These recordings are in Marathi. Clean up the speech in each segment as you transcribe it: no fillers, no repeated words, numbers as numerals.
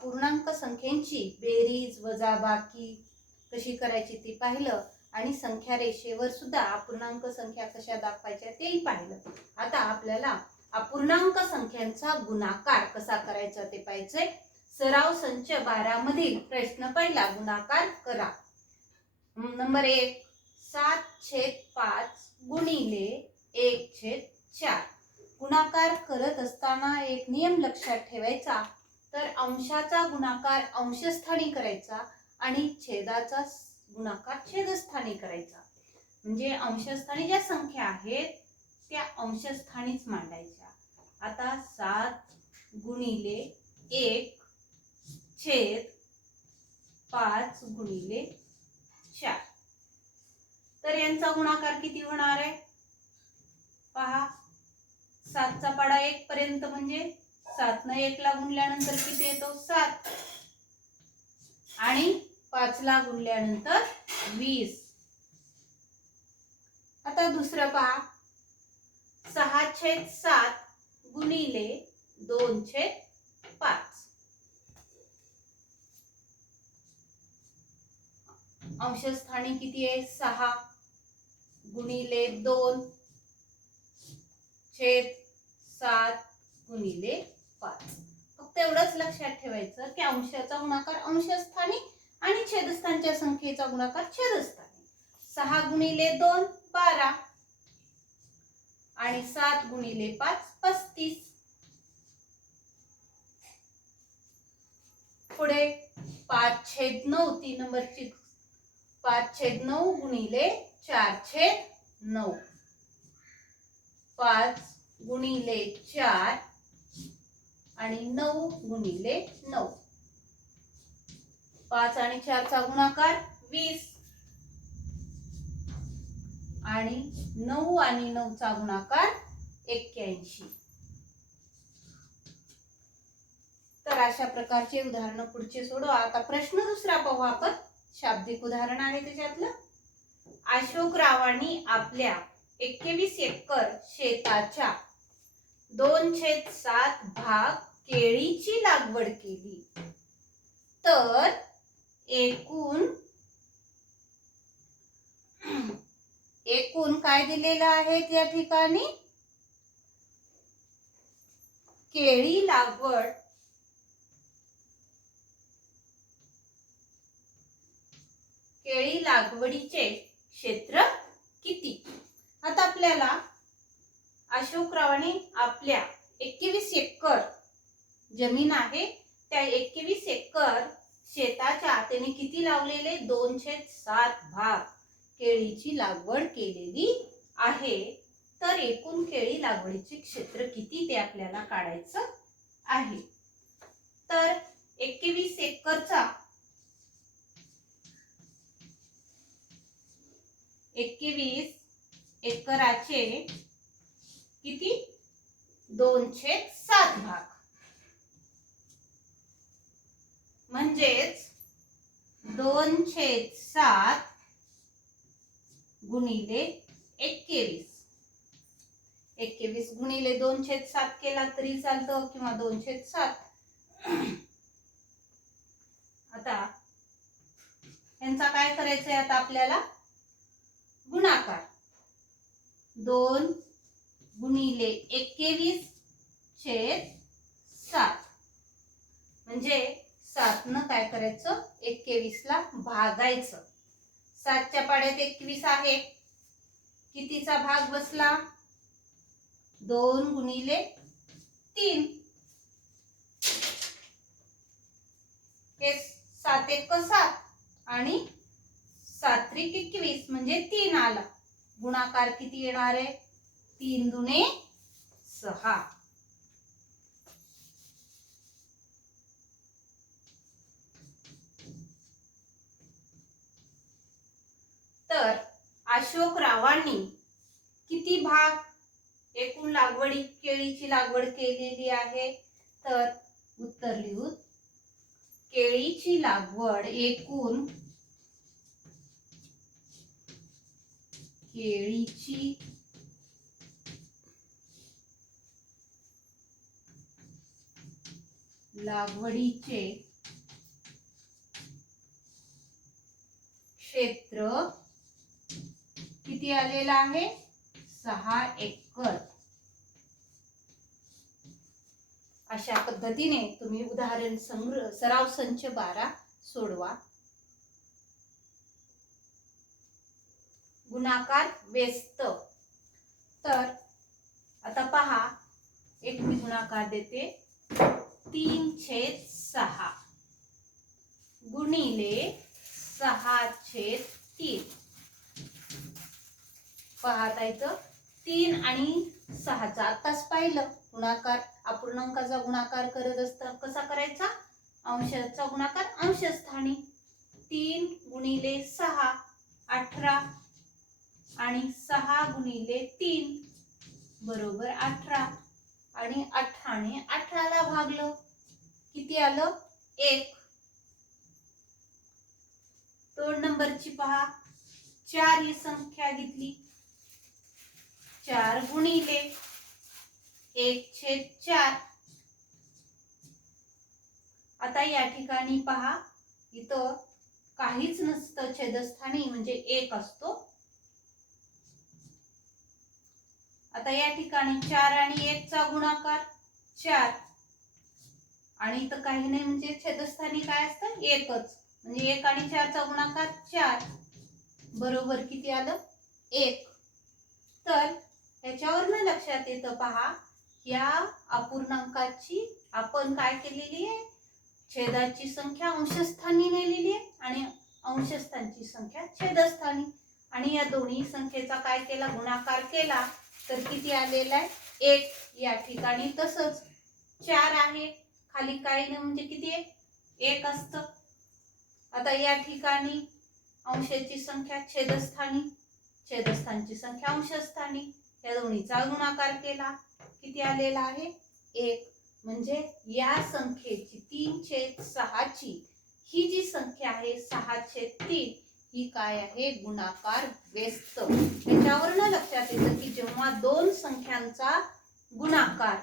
अपूर्णांक संख्यांची बेरीज वजाबाकी कशी करायची ते पाहिलं आणि संख्या रेषेवर सुद्धा अपूर्णांक संख्या कशा दाखवायच्या तेही पाहिलं। आता आपल्याला अपूर्णांक संख्यांचा गुणाकार कसा करायचा ते पाहायचंय। सराव संच 12 मधील प्रश्न पहिला, गुणाकार करा। नंबर 1, 7/5 गुणिले 1/4। गुणाकार करत असताना एक नियम लक्षात ठेवायचा, तर अंशाचा गुणाकार अंशस्थानी करायचा आणि छेदाचा गुणाकार छेदस्थानी करायचा। म्हणजे अंशस्थानी ज्या संख्या आहेत त्या अंशस्थानीच मांडायच्या। आता 7 गुणिले 1/5 गुणिले 4, तर यांचा गुणाकार किती होणार आहे पहा। 7 चा पाडा 1 पर्यंत म्हणजे 7 ने 1 ला गुणल्यानंतर किती येतो 7 आणि 5 ला गुणल्यानंतर 20। आता दुसरं पहा, 6/7 गुणिले 2/5। अंशस्थानी किती आहे 6 गुणिले 2/7 गुणिले 5। फक्त एवढंच लक्षात ठेवायचं की अंशाचा गुणाकार अंशस्थानी आणि छेदस्थानच्या संख्येचा गुणाकार छेदस्थानी। 6 गुणिले 2 12 आणि 7 गुणिले 5 35। पुढे 5/9 3 नंबरची 5/9 गुणिले 4/9। 5 गुणिले 4 आणि 9 गुणिले 9। 5 आणि 4 चा गुणाकार 20 आणि 9 आणि 9 चा गुणाकार 81। तर अशा प्रकारचे उदाहरण पुढचे सोडवा। आता प्रश्न दुसरा पाहू आपण, शाब्दिक उदाहरण आहे त्याच्यातलं। अशोकरावांनी आपल्या 21 एकर शेताच्या 2/7 भाग केळीची लागवड केली, तर एकूण काय दिलेलं आहे या ठिकाणी, केळी लागवडीचे क्षेत्र किती। आता आपल्याला अशोकरावांनी आपल्या 21 एकर जमीन आहे, त्या 21 एकर शेताच्या त्याने किती लावलेले 2/7 भाग केळीची लागवड केलेली आहे, तर एकूण केळी लागवडीचे क्षेत्र किती ते आपल्याला काढायचं आहे। तर 21 एकरचा 21 एकराचे किती 2/7 भाग, म्हणजेच 2/7 गुणिले 21। 21 गुणिले 2/7 केला तरी चालतं किंवा 2/7। आता यांचा काय करायचंय आता आपल्याला गुणाकार। 2 गुणिले 21/7 म्हणजे 7 न काय करायचं 21 ला भागायचं। 7 च्या पाड्यात 21 आहे, कितीचा भाग बसला 2 गुणिले 3। हे 7 एक 7 आणि 7 त्रिक 21 म्हणजे 3 आला। गुणाकार किती येणार आहे 3 दुणे 6। तर अशोकरावांनी किती भाग एकूण लागवडी केळीची लागवड केलेली आहे, तर उत्तर लिहू, केळीची लागवड एकूण केळीची लागवडीचे क्षेत्र किती आलेलं आहे 6 एकर. अशा पद्धतीने तुम्ही उदाहरण सराव संच 12 सोडवा. गुणाकार व्यस्त. तर आता पहा, एक मी गुणाकार देते. 3/6 गुणिले 6/3. पहा आता इथं 3 आणि 6चा आताच पाहिलं गुणाकार. अपूर्णांकाचा गुणाकार करत असता कसा करायचा, अंशाचा गुणाकार अंशस्थानी. 3 गुणिले 6 18 आणि 6 गुणिले 3 बरोबर 18 आणि 18 ने 18 ला भागलं किती आलं 1. 2 नंबरची पहा, 4 ही संख्या घेतली. 4 गुणिले 1/4. आता या ठिकाणी पहा, इथं काहीच नसतं, छेदस्थानी म्हणजे 1 असतो. आता या ठिकाणी 4 आणि 1 चा गुणाकार 4 आणि इथं काही नाही म्हणजे छेदस्थानी काय असतं 1च, म्हणजे 1 आणि 4 चा गुणाकार 4 बरोबर किती आलं 1. तर याच्यावरनं लक्षात येतं पहा, या अपूर्णांकाची आपण काय केलेली आहे, छेदाची संख्या अंशस्थानी नेलेली आहे आणि अंशस्थानची संख्या छेदस्थानी. आणि या दोन्ही संख्येचा काय केला, गुणाकार केला तर किती आलेला आहे 1. या ठिकाणी तसंच 4 आहे, खाली काही नाही म्हणजे किती आहे 1 असतं. आता या ठिकाणी अंशाची संख्या छेदस्थानी, छेदस्थानची संख्या अंशस्थानी, या दोन्हीचा गुणाकार केला किती आलेला आहे 1. म्हणजे या संख्येची 3/6 ची ही जी संख्या आहे 6/3 ही काय आहे गुणाकार व्यस्त. त्याच्यावरनं लक्षात येतं की जेव्हा दोन संख्यांचा गुणाकार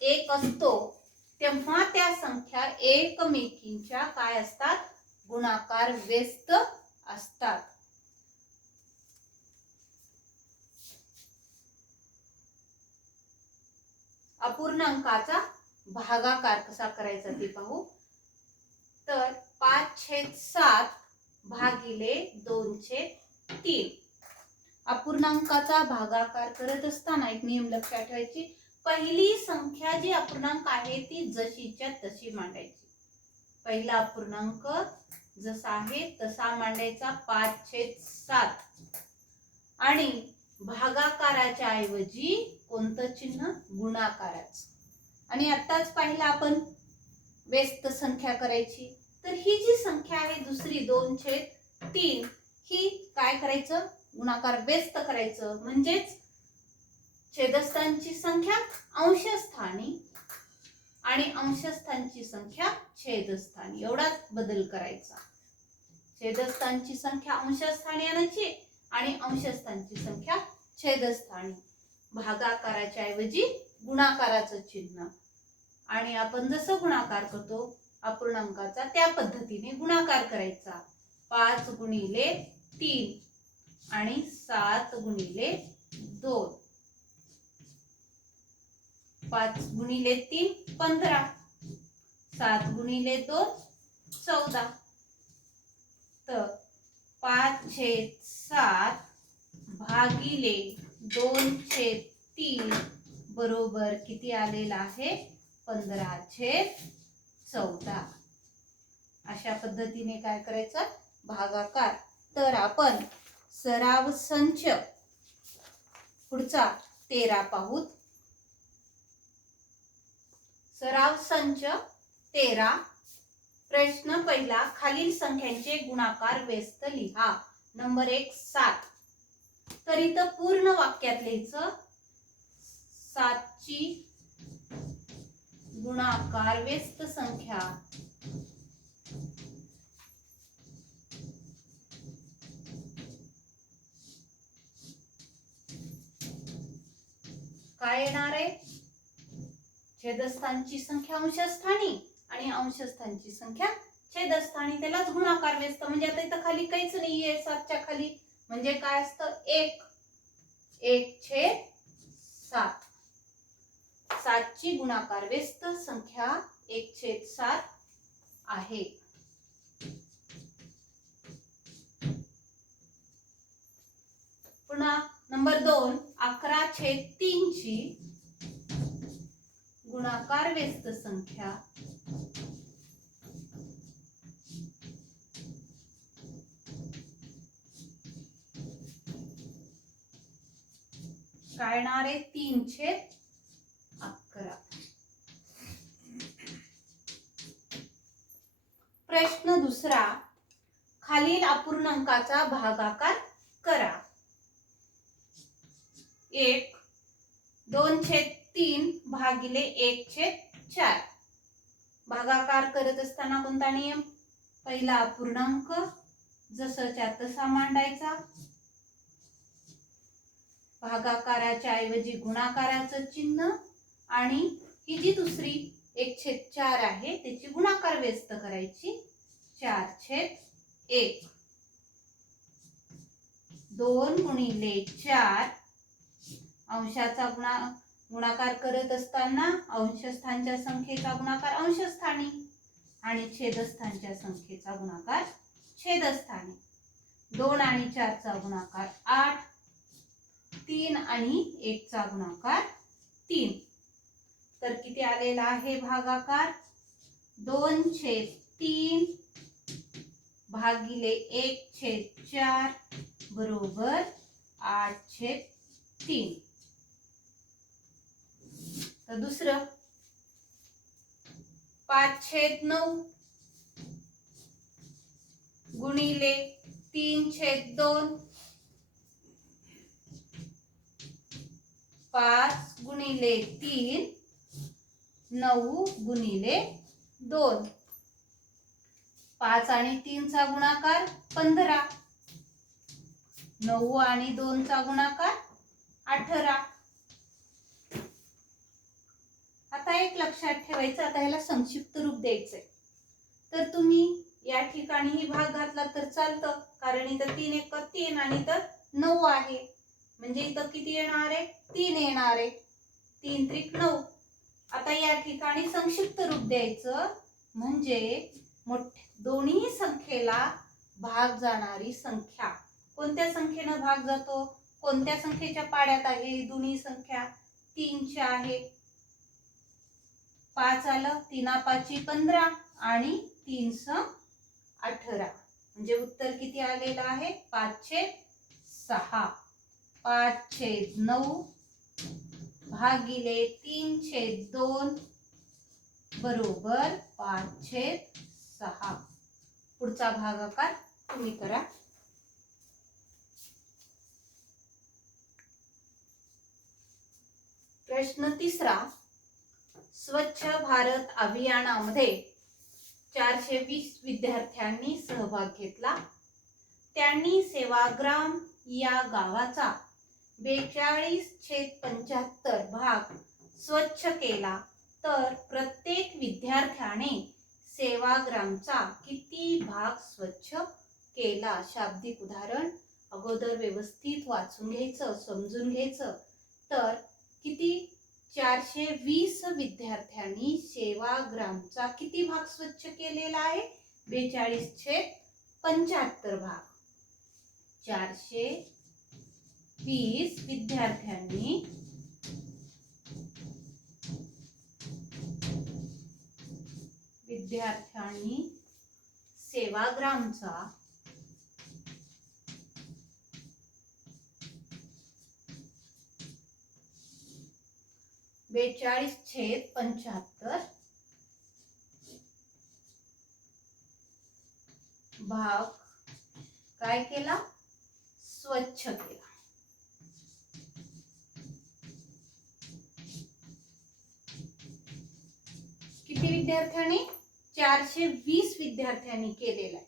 1 असतो तेव्हा त्या संख्या एकमेकींच्या काय असतात, गुणाकार व्यस्त असतात. अपूर्णांकाचा भागाकार कसा करायचा ते पाहू. तर 5/7 भागिले 2/3. अपूर्णांकाचा भागाकार करत असताना एक नियम लक्षात ठेवायची, पहिली संख्या जी अपूर्णांक आहे ती जशीच्या तशी मांडायची. पहिला अपूर्णांक जसा आहे तसा मांडायचा 5/7 आणि भागाकाराच्या ऐवजी कोणतं चिन्ह, गुणाकाराचं. आणि आताच पाहिलं आपण व्यस्त संख्या करायची, तर ही जी संख्या आहे दुसरी 2/3 ही काय करायचं, गुणाकार व्यस्त करायचं. म्हणजेच छेदस्थानची संख्या अंशस्थानी आणि अंशस्थानची संख्या छेदस्थानी, एवढाच बदल करायचा. छेदस्थानची संख्या अंशस्थानी आणायची आणि अंशस्थानची संख्या छेदस्थानी. भागाकाराच्या ऐवजी गुणाकाराचं चिन्ह. आणि आपण जसं गुणाकार करतो अपूर्णांकाचा त्या पद्धतीने गुणाकार करायचा. 5 गुणिले 3 आणि 7 गुणिले 2. 5 गुणिले 3 15, 7 गुणिले 2 14. तर 5/7 भागिले 2/3 बरोबर किती आलेला आहे 15/14. अशा पद्धतीने काय करायचं भागाकार. तर आपण सराव संच पुढचा 13 पाहूत. सराव संच 13. प्रश्न पहिला, खालील संख्यांचे गुणाकार व्यस्त लिहा. नंबर 1 7. तर इथं पूर्ण वाक्यात लिहायचं 7 ची गुणाकार व्यस्त संख्या काय येणार आहे, छेदस्थानची संख्या अंशस्थानी आणि अंशस्थानची संख्या छेदस्थानी त्यालाच गुणाकार व्यस्त. म्हणजे आता इथं खाली काहीच नाहीये 7च्या खाली, म्हणजे काय असतं 1/7. 7ची गुणाकार व्यस्त संख्या 1/7 आहे. पुन्हा नंबर 2, 11/3 ची गुणाकार व्यस्त संख्या काय येणार आहे 3/11. प्रश्न दुसरा, खालील अपूर्णांकाचा भागाकार करा. 2/3 भागिले 1/4. भागाकार करत असताना कोणता नियम? पहिला अपूर्णांक जसंच्या तसा मांडायचा, भागाकाराच्या ऐवजी गुणाकाराचं चिन्ह, आणि ही जी दुसरी 1/4 आहे त्याची गुणाकार व्यस्त करायची 4/1. 2 गुणिले 4. अंशाचा गुणाकार करत असताना अंशस्थानच्या संख्येचा गुणाकार अंशस्थानी आणि छेदस्थानच्या संख्येचा गुणाकार छेदस्थानी. 2 आणि 4 चा गुणाकार 8. 3 आणि 1 चा गुणाकार 3. तर किती आलेला आहे भागाकार? 2/3 भागिले 1/4 बरोबर 8/3. तर दुसरं 5/9 गुणिले 3/2. 5 गुणिले 3 9 गुणिले 2. 5 आणि 3 चा गुणाकार 15. 9 आणि 2 चा गुणाकार 18. आता एक लक्षात ठेवायचं, आता ह्याला संक्षिप्त रूप द्यायचंय. तर तुम्ही या ठिकाणी ही भाग घातला तर चालतं, कारण इथं 3 × 3 आणि इथं 9 आहे, म्हणजे इथं किती येणार आहे? 3 येणार आहे. 3 त्रिक 9. आता या ठिकाणी संक्षिप्त रूप द्यायचं, म्हणजे दोन्ही संख्येला भाग जाणारी संख्या. कोणत्या संख्येनं भाग जातो? कोणत्या संख्येच्या पाड्यात आहे दोन्ही संख्या? 3 च्या आहे. 5 आलं, 3 5 15 आणि 3 18. म्हणजे उत्तर किती आलेलं आहे? 5/6. 5/9 भागिले 3/2 बरोबर 5/6. पुढचा भागाकार तुम्ही करा. प्रश्न तिसरा, स्वच्छ भारत अभियानामध्ये 420 विद्यार्थ्यांनी सहभाग घेतला. त्यांनी सेवाग्राम या गावाचा 42/75 भाग स्वच्छ केला. तर प्रत्येक विद्यार्थ्याने सेवाग्रामचा किती भाग स्वच्छ केला? शाब्दिक उदाहरण अगोदर व्यवस्थित वाचून घ्यायचं, समजून घ्यायचं. तर किती? 420 विद्यार्थ्यांनी सेवाग्रामचा किती भाग स्वच्छ केलेला आहे? 42/75 भाग. 420 विद्यार्थ्यांनी सेवाग्रामचा 42/75 भाग काय केला? स्वच्छ केला. किती विद्यार्थ्यांनी? 420 विद्यार्थ्यांनी केलेला आहे.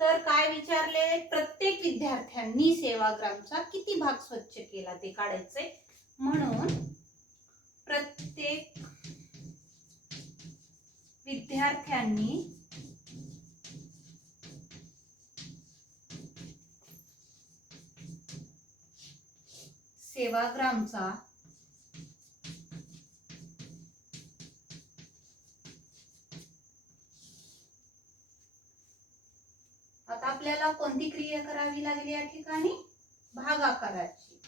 तर काय विचारले? प्रत्येक विद्यार्थ्यांनी सेवाग्रामचा किती भाग स्वच्छ केला ते काढायचंय. म्हणून प्रत्येक विद्यार्थ्यांनी सेवाग्रामचा आता आपल्याला कोणती क्रिया करावी लागली या ठिकाणी? भागाकाराची.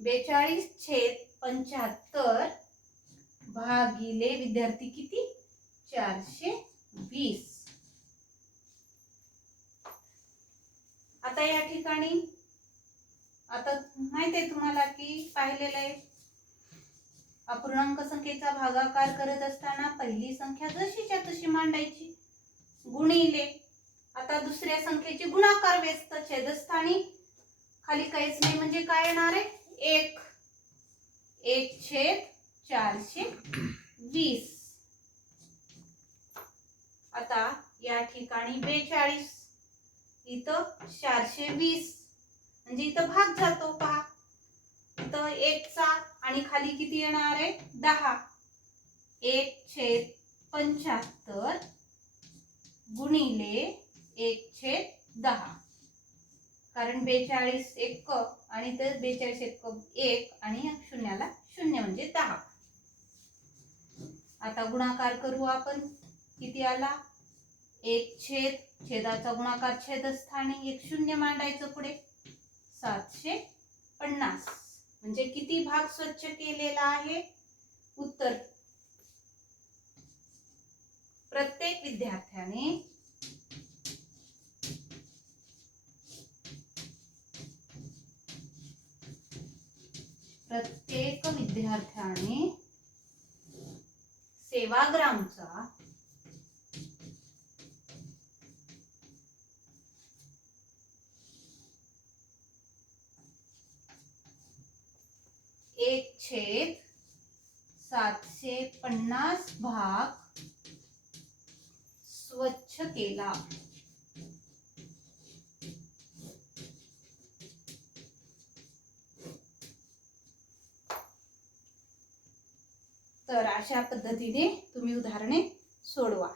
42/75 भागिले विद्यार्थी किती? 420. आता या ठिकाणी आता माहित आहे तुम्हाला की पाहिलेलं आहे, अपूर्णांक संख्येचा भागाकार करत असताना पहिली संख्या जशीच्या तशी मांडायची, गुणिले आता दुसऱ्या संख्येची गुणाकार व्यस्त छेदस्थानी खाली काहीच नाही म्हणजे काय येणार आहे? 1/420. आता या ठिकाणी 42 इथं 420 म्हणजे इथं भाग जातो पहा, इथं 1चा आणि खाली किती येणार आहे? 10. 1/75 गुणिले 1/10, कारण 42 1 आणि तर 42 1 आणि शून्याला 0 म्हणजे 10. आता गुणाकार करू आपण. किती आला? 1 छेदाचा गुणाकार छेदस्थानी 1 0 मांडायचं पुढे, 750. म्हणजे किती भाग स्वच्छ केलेला आहे? उत्तर. प्रत्येक विद्यार्थ्याने सेवाग्रामचा एक छेद 750 भाग स्वच्छ केला. तर अशा पद्धतीने तुम्ही उदाहरणे सोडवा.